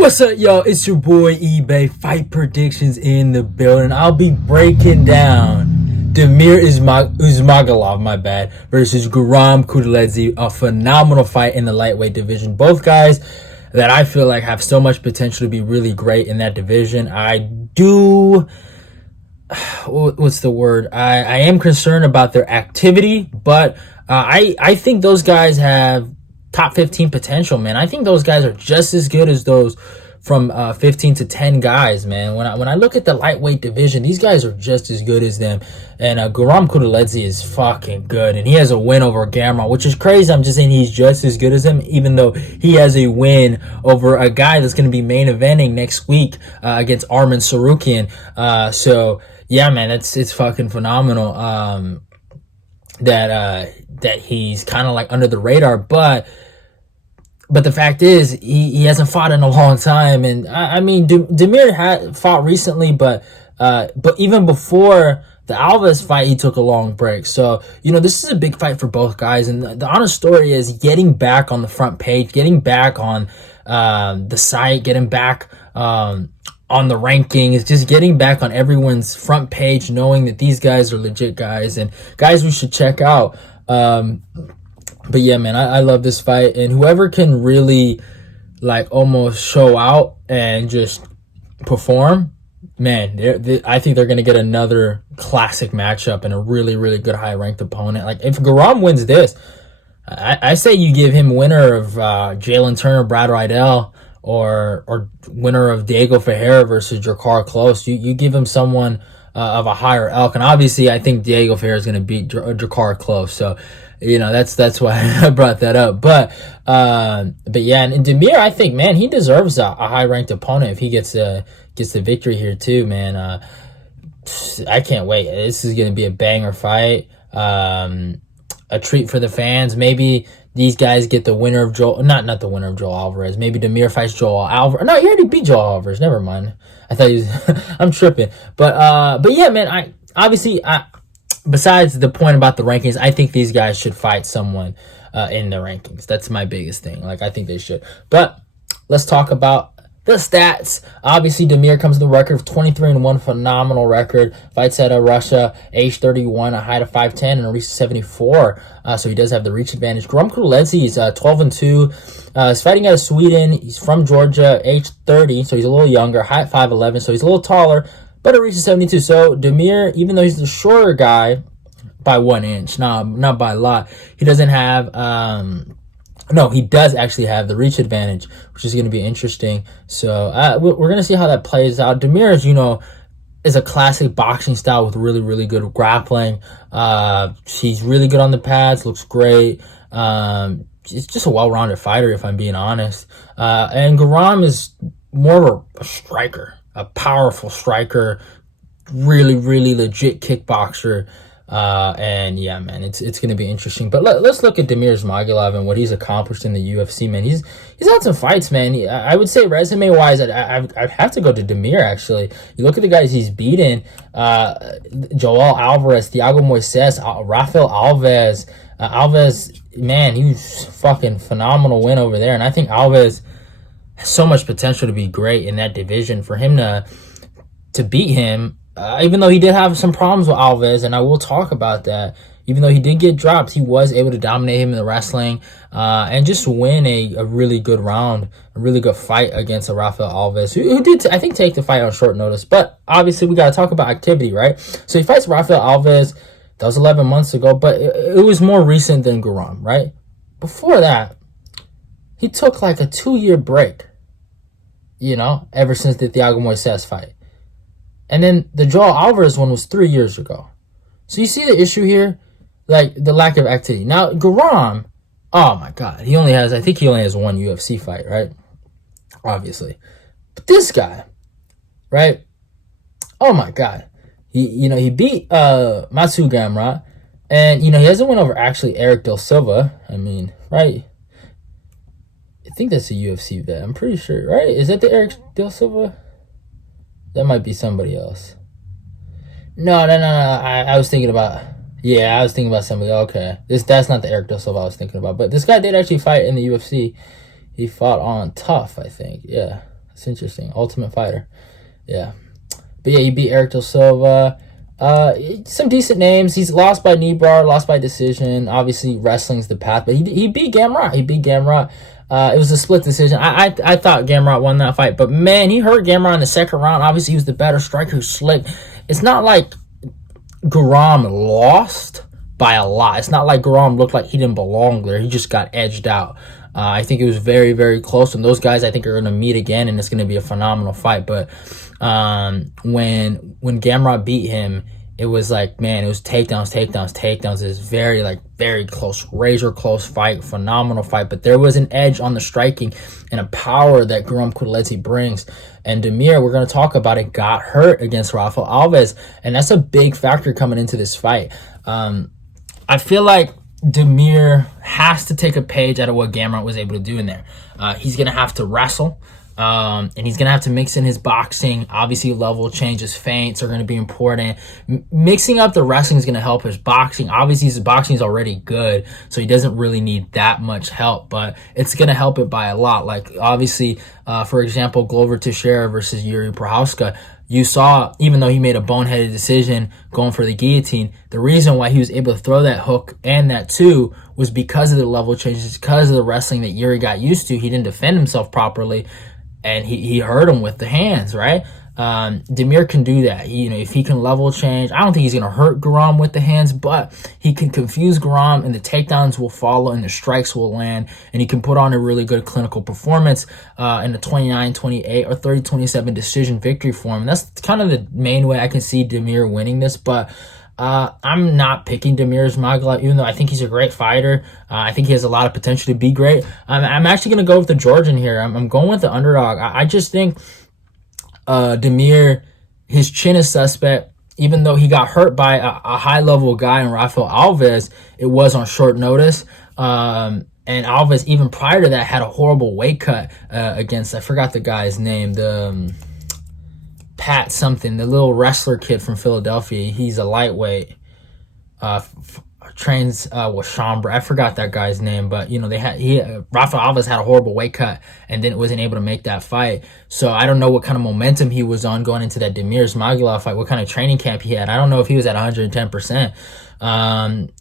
What's up, y'all? It's your boy eBay. Fight predictions in the building. I'll be breaking down Damir Ismagulov, my bad, versus Guram Kutateladze. A phenomenal fight in the lightweight division. Both guys that I feel like have so much potential to be really great in that division. What's the word? I am concerned about their activity, but I think those guys have top 15 potential, man. I think those guys are just as good as those from 15 to 10 guys, man. When I look at the lightweight division, these guys are just as good as them. And Guram Kutateladze is fucking good, and he has a win over Gamrot, which is crazy. I'm just saying he's just as good as him, even though he has a win over a guy that's going to be main eventing next week against Arman Sarukian. So yeah, man, it's fucking phenomenal that he's kind of like under the radar, but the fact is he hasn't fought in a long time. And I mean, Damir had fought recently, but even before the Alves fight, he took a long break. So, you know, this is a big fight for both guys. And the honest story is getting back on the front page, getting back on the site, getting back on the rankings, just getting back on everyone's front page, knowing that these guys are legit guys and guys we should check out. But yeah, man, I love this fight, and whoever can really like almost show out and just perform, man, I think they're going to get another classic matchup and a really, really good high-ranked opponent. Like, if Guram wins this, I say you give him winner of Jalen Turner, Brad Riddell, or winner of Diego Ferreira versus Drakkar Klose. You give him someone of a higher elk, and obviously I think Diego Ferreira is going to beat Drakkar Klose. So, you know, that's why I brought that up. But yeah, and Damir, I think, man, he deserves a high-ranked opponent if he gets the victory here too, man. I can't wait. This is going to be a banger fight. A treat for the fans. Maybe these guys get the winner of not the winner of Joel Alvarez. Maybe Damir fights Joel Alvarez. No, he already beat Joel Alvarez. Never mind. I thought he was I'm tripping. But yeah, man, besides the point about the rankings, I think these guys should fight someone in the rankings. That's my biggest thing. Like, I think they should. But let's talk about the stats. Obviously, Damir comes to the record of 23-1, phenomenal record. Fights out of Russia, age 31, a height of 5'10", and a reach of 74. So he does have the reach advantage. Guram Kutateladze is 12-2. He's fighting out of Sweden. He's from Georgia, age 30, so he's a little younger. Height 5'11", so he's a little taller, but a reach of 72. So Damir, even though he's the shorter guy by 1 inch, not by a lot, he doesn't have no, he does actually have the reach advantage, which is going to be interesting. So we're going to see how that plays out. Damir, as you know, is a classic boxing style with really, really good grappling. He's really good on the pads, looks great. He's just a well-rounded fighter, if I'm being honest. And Guram is more of a striker, a powerful striker, really, really legit kickboxer. And yeah, man, it's going to be interesting. But let's look at Damir Ismagulov and what he's accomplished in the UFC, man. He's had some fights, man. I would say resume-wise, I'd have to go to Damir, actually. You look at the guys he's beaten, Joel Alvarez, Thiago Moises, Rafael Alves. Alves, man, he was fucking phenomenal win over there. And I think Alves has so much potential to be great in that division. For him to beat him, even though he did have some problems with Alves, and I will talk about that, even though he did get dropped, he was able to dominate him in the wrestling and just win a really good round, a really good fight against a Rafael Alves, who did, I think, take the fight on short notice. But obviously, we got to talk about activity, right? So he fights Rafael Alves. That was 11 months ago, but it was more recent than Guram, right? Before that, he took like a 2-year break, you know, ever since the Thiago Moises fight. And then the Joel Alvarez one was 3 years ago. So you see the issue here? Like, the lack of activity. Now, Guram, oh my God, I think he only has one UFC fight, right? Obviously. But this guy, right? Oh my God. He beat Matsu Gamrot. And, he hasn't went over actually Eric Del Silva. I mean, right? I think that's a UFC vet. I'm pretty sure, right? Is that the Eric Del Silva? That might be somebody else. No. I was thinking about somebody. Okay. That's not the Eric Del Silva I was thinking about. But this guy did actually fight in the UFC. He fought on Tough, I think. Yeah. It's interesting. Ultimate Fighter. Yeah. But yeah, he beat Eric Del Silva. Some decent names. He's lost by knee bar, lost by decision. Obviously, wrestling's the path. But he beat Gamrot. He beat Gamrot. It was a split decision. I thought Gamrot won that fight. But, man, he hurt Gamrot in the second round. Obviously, he was the better striker, slick. It's not like Guram lost by a lot. It's not like Guram looked like he didn't belong there. He just got edged out. I think it was very, very close. And those guys, I think, are going to meet again, and it's going to be a phenomenal fight. But when Gamrot beat him, it was like, man, it was takedowns. It's very, very close, razor close fight, phenomenal fight. But there was an edge on the striking and a power that Guram Kutateladze brings. And Damir, we're going to talk about it, got hurt against Rafael Alves. And that's a big factor coming into this fight. I feel like Damir has to take a page out of what Gamrot was able to do in there. He's going to have to wrestle. And he's going to have to mix in his boxing. Obviously, level changes, feints are going to be important. Mixing up the wrestling is going to help his boxing. Obviously, his boxing is already good, so he doesn't really need that much help, but it's going to help it by a lot. Like, obviously, for example, Glover Teixeira versus Yuri Prochazka, you saw, even though he made a boneheaded decision going for the guillotine, the reason why he was able to throw that hook and that two was because of the level changes, because of the wrestling that Yuri got used to. He didn't defend himself properly, and he hurt him with the hands, right? Damir can do that. If he can level change, I don't think he's going to hurt Guram with the hands, but he can confuse Guram, and the takedowns will follow, and the strikes will land, and he can put on a really good clinical performance in a 29-28 or 30-27 decision victory for him. And that's kind of the main way I can see Damir winning this, but I'm not picking Damir Ismagulov, even though I think he's a great fighter. I think he has a lot of potential to be great. I'm actually going to go with the Georgian here. I'm going with the underdog. I just think Damir, his chin is suspect. Even though he got hurt by a high-level guy in Rafael Alves, it was on short notice. And Alves, even prior to that, had a horrible weight cut against, I forgot the guy's name, Pat something, the little wrestler kid from Philadelphia. He's a lightweight. Trains with Chambra. I forgot that guy's name, but Rafael Alves had a horrible weight cut and then wasn't able to make that fight. So I don't know what kind of momentum he was on going into that Damir Ismagulov fight, what kind of training camp he had. I don't know if he was at 110%.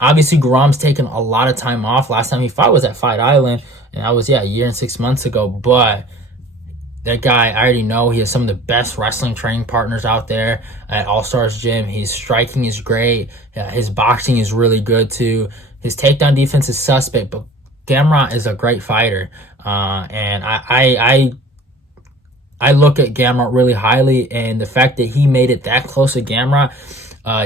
Obviously, Guram's taken a lot of time off. Last time he fought was at Fight Island, and that was, a year and 6 months ago. But that guy, I already know he has some of the best wrestling training partners out there at All Stars Gym. His striking is great. His boxing is really good too. His takedown defense is suspect, but Gamrot is a great fighter. And I look at Gamrot really highly, and the fact that he made it that close to Gamrot,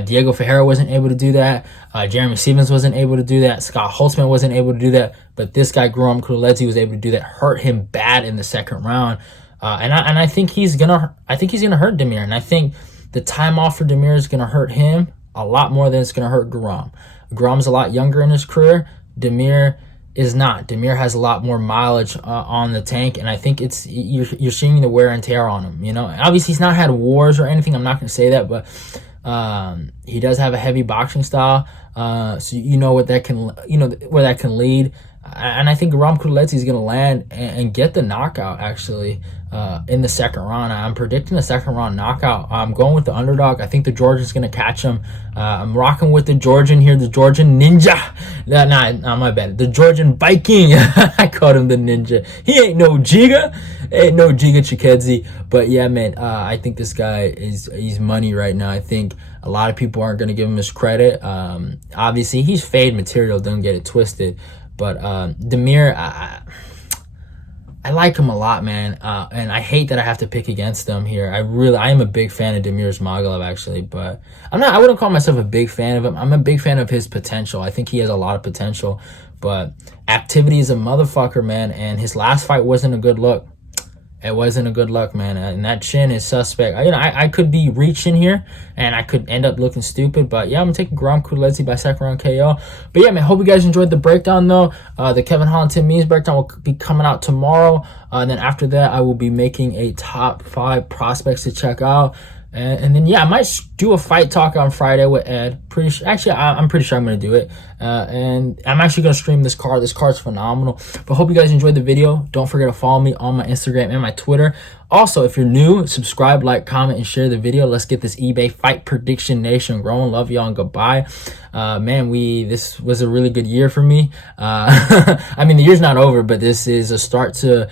Diego Ferreira wasn't able to do that. Jeremy Stevens wasn't able to do that. Scott Holtzman wasn't able to do that. But this guy, Guram Kutateladze, was able to do that. Hurt him bad in the second round. And I think he's gonna hurt Damir, and I think the time off for Damir is gonna hurt him a lot more than it's gonna hurt Guram. Guram's a lot younger in his career. Damir is not. Damir has a lot more mileage on the tank, and I think you're seeing the wear and tear on him. Obviously he's not had wars or anything. I'm not gonna say that, but he does have a heavy boxing style. So what that can where that can lead. And I think Guram Kutateladze is going to land and get the knockout, actually, in the second round. I'm predicting a second round knockout. I'm going with the underdog. I think the Georgian's going to catch him. I'm rocking with the Georgian here, the Georgian Ninja. Nah, my bad. The Georgian Viking. I called him the Ninja. He ain't no Giga. Ain't no Giga Chikadze. But yeah, man, I think this guy he's money right now. I think a lot of people aren't going to give him his credit. Obviously, he's fade material. Don't get it twisted. But Damir, I like him a lot, man. And I hate that I have to pick against him here. I am a big fan of Damir Ismagulov, actually. But I wouldn't call myself a big fan of him. I'm a big fan of his potential. I think he has a lot of potential. But activity is a motherfucker, man. And his last fight wasn't a good look. It wasn't a good look, man. And that chin is suspect. I could be reaching here, and I could end up looking stupid. But yeah, I'm taking Guram Kutateladze by second round KO. But yeah, man, hope you guys enjoyed the breakdown, though. The Kevin Holland Tim Means breakdown will be coming out tomorrow. And then after that, I will be making a top 5 prospects to check out. And then, yeah, I might do a fight talk on Friday with Ed. I'm pretty sure I'm going to do it. And I'm actually going to stream this card. This card's phenomenal. But hope you guys enjoyed the video. Don't forget to follow me on my Instagram and my Twitter. Also, if you're new, subscribe, like, comment, and share the video. Let's get this eBay Fight Prediction Nation growing. Love y'all and goodbye. Man, this was a really good year for me. I mean, the year's not over, but this is a start to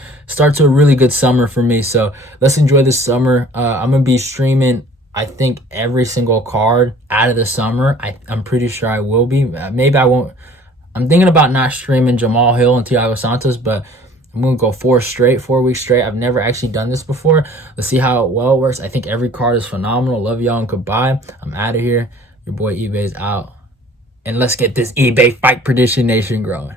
a really good summer for me. So let's enjoy this summer. I'm gonna be streaming, I think, every single card out of the summer. I'm pretty sure I will be. Maybe I won't. I'm thinking about not streaming Jamal Hill and Thiago Santos, but I'm going to go 4 weeks straight. I've never actually done this before. Let's see how well it works. I think every card is phenomenal. Love y'all and goodbye. I'm out of here. Your boy eBay's out. And let's get this eBay Fight Prediction Nation growing.